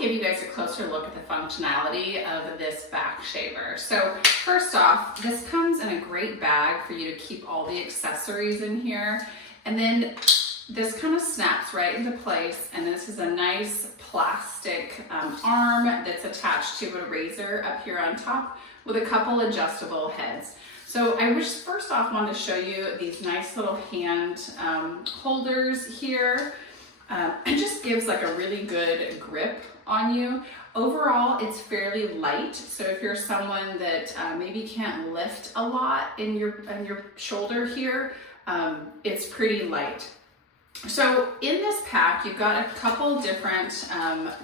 give you guys a closer look at the functionality of this back shaver. So first off, this comes in a great bag for you to keep all the accessories in here. And then this kind of snaps right into place. And this is a nice plastic arm that's attached to a razor up here on top with a couple adjustable heads. So I just first off wanted to show you these nice little hand holders here. It just gives like a really good grip on you. Overall, it's fairly light. So if you're someone that maybe can't lift a lot in your shoulder here, it's pretty light. So in this pack, you've got a couple different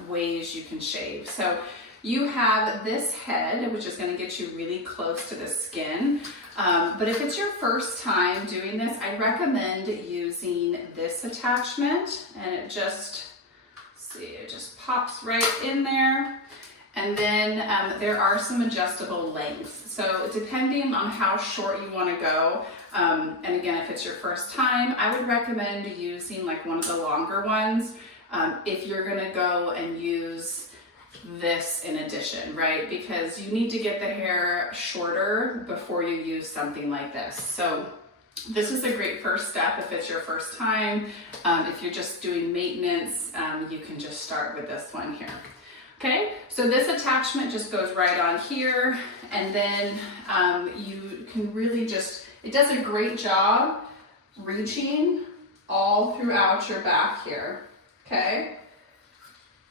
ways you can shave. So you have this head, which is going to get you really close to the skin. But if it's your first time doing this, I recommend using this attachment, and it just, see, it just pops right in there. And then there are some adjustable lengths. So depending on how short you want to go, and again, if it's your first time, I would recommend using like one of the longer ones if you're going to go and use this in addition, right? Because you need to get the hair shorter before you use something like this. So this is a great first step if it's your first time. If you're just doing maintenance, you can just start with this one here. Okay, so this attachment just goes right on here, and then you can really just, it does a great job reaching all throughout your back here, okay?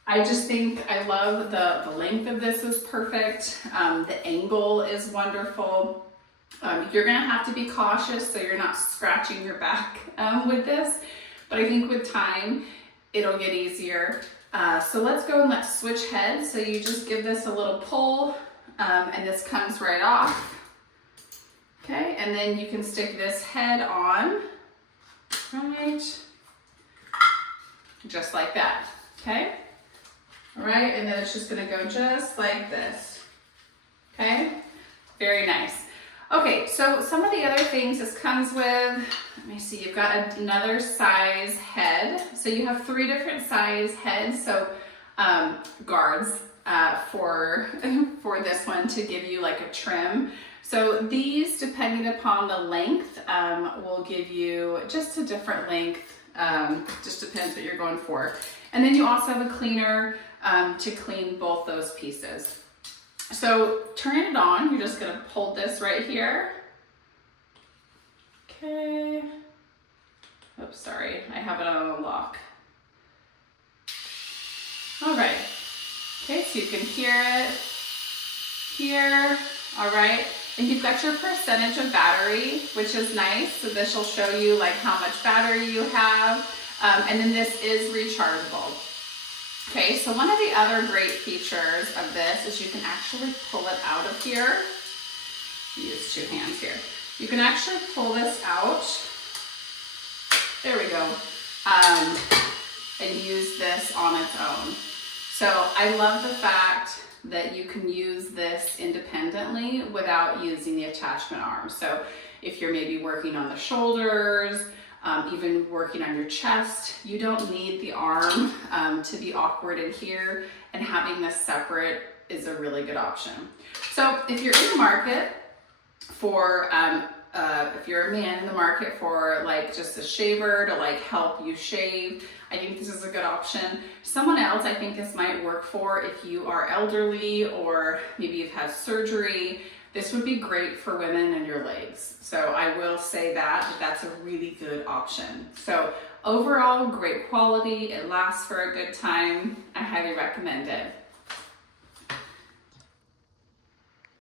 I just think I love the length of this is perfect. The angle is wonderful. You're gonna have to be cautious so you're not scratching your back with this, but I think with time, it'll get easier. So let's go and let's switch heads. So you just give this a little pull and this comes right off. Okay, and then you can stick this head on, right? Just like that, okay? All right, and then it's just gonna go just like this, okay? Very nice. Okay, so some of the other things this comes with, let me see, you've got another size head. So you have 3 different size heads, so guards for this one to give you like a trim. So these, depending upon the length, will give you just a different length, just depends what you're going for. And then you also have a cleaner to clean both those pieces. So turning it on, you're just gonna hold this right here. Okay. Oops, sorry, I have it on a lock. All right. Okay, so you can hear it here. All right. And you've got your percentage of battery, which is nice. So this will show you like how much battery you have. And then this is rechargeable. Okay, so one of the other great features of this is you can actually pull it out of here. Use 2 hands here. You can actually pull this out. There we go. And use this on its own. So I love the fact that you can use this independently without using the attachment arm. So if you're maybe working on the shoulders, even working on your chest, you don't need the arm to be awkward in here, and having this separate is a really good option. So if you're in the market for, if you're a man in the market for like just a shaver to like help you shave, I think this is a good option. Someone else I think this might work for if you are elderly or maybe you've had surgery. This would be great for women and your legs. So I will say that that's a really good option. So overall, great quality. It lasts for a good time. I highly recommend it.